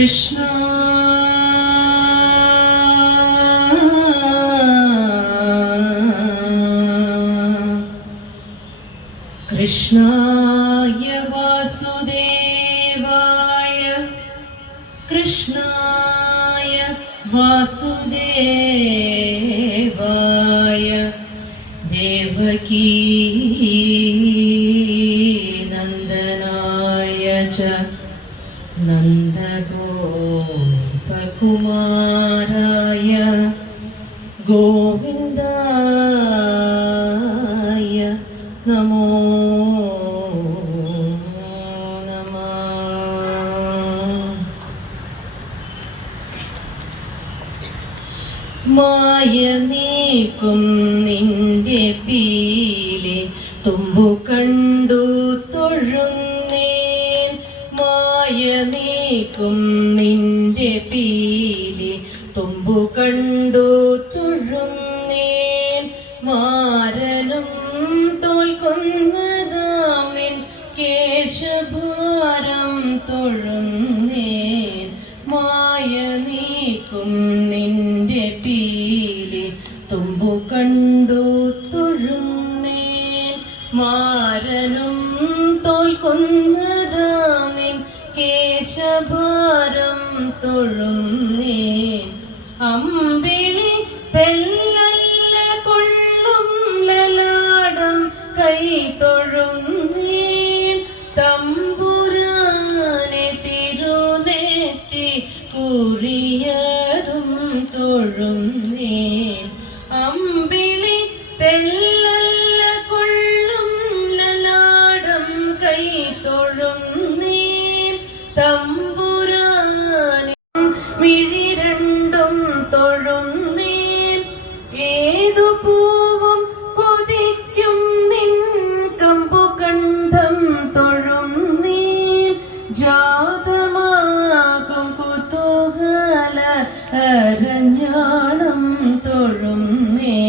कृष्णा कृष्णाय वासुदेवाय कृष्णाय वासुदेवाय देवकी नन्दनाय च നന്ദഗോപകുമാരായ ഗോവിന്ദായ നമോ നമഃ. മായ നീക്കും നിന്റെ പീലി തുമ്പു കണ്ടു തൊഴുന്നേൻ. മായ നീക്കും നിന്റെ തൊഴുന്നേൻ മായ പീലി തുമ്പു കണ്ടു കേശഭാരം അമ്പിളി കൊള്ളും ലലാടം കൈ തൊഴുന്നേൻ തൊഴുന്നേൻ. അമ്പിളി കൊള്ളും കൈ തൊഴുന്നേൻ. തമ്പുരാനെ അരഞ്ഞാണം തൊഴുന്നേ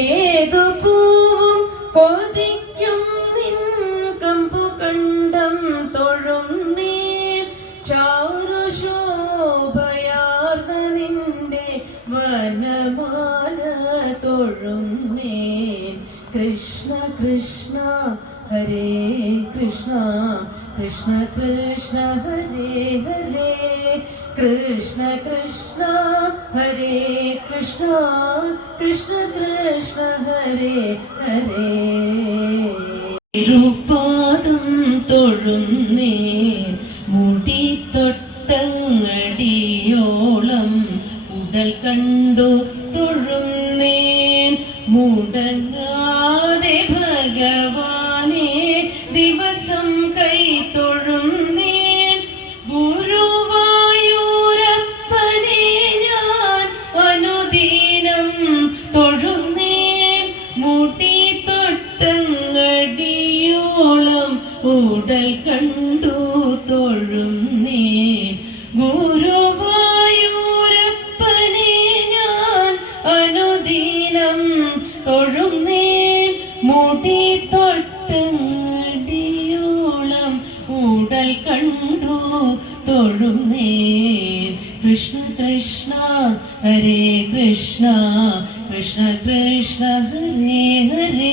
ഏതു പൂവും കൊതിക്കും നിൻ കമ്പു കണ്ഠം തൊഴുന്നേൻ ചാരു ശോഭയാർന്ന നിന്റെ വനമാല തൊഴുന്നേ കൃഷ്ണ കൃഷ്ണ ഹരേ കൃഷ്ണ. കൃഷ്ണ കൃഷ്ണ ഹരേ ഹരേ. കൃഷ്ണ കൃഷ്ണ ഹരേ കൃഷ്ണ കൃഷ്ണ കൃഷ്ണ ഹരേ ഹരേ. തിരുപ്പാദം തൊഴുന്നേ മുടി തൊട്ടങ്ങടിയോളം ഉടൽ കണ്ടു തൊഴുന്നേൻ മുടങ്ങാതെ ഉടൽ കണ്ടു തൊഴുന്നേ ഗുരുവായൂരപ്പനെ ഞാൻ അനുദീനം തൊഴുന്നേ മുടി തൊട്ടടിയോളം ഉടൽ കണ്ടു തൊഴുന്നേ കൃഷ്ണ കൃഷ്ണ ഹരേ കൃഷ്ണ. കൃഷ്ണ കൃഷ്ണ ഹരേ ഹരേ.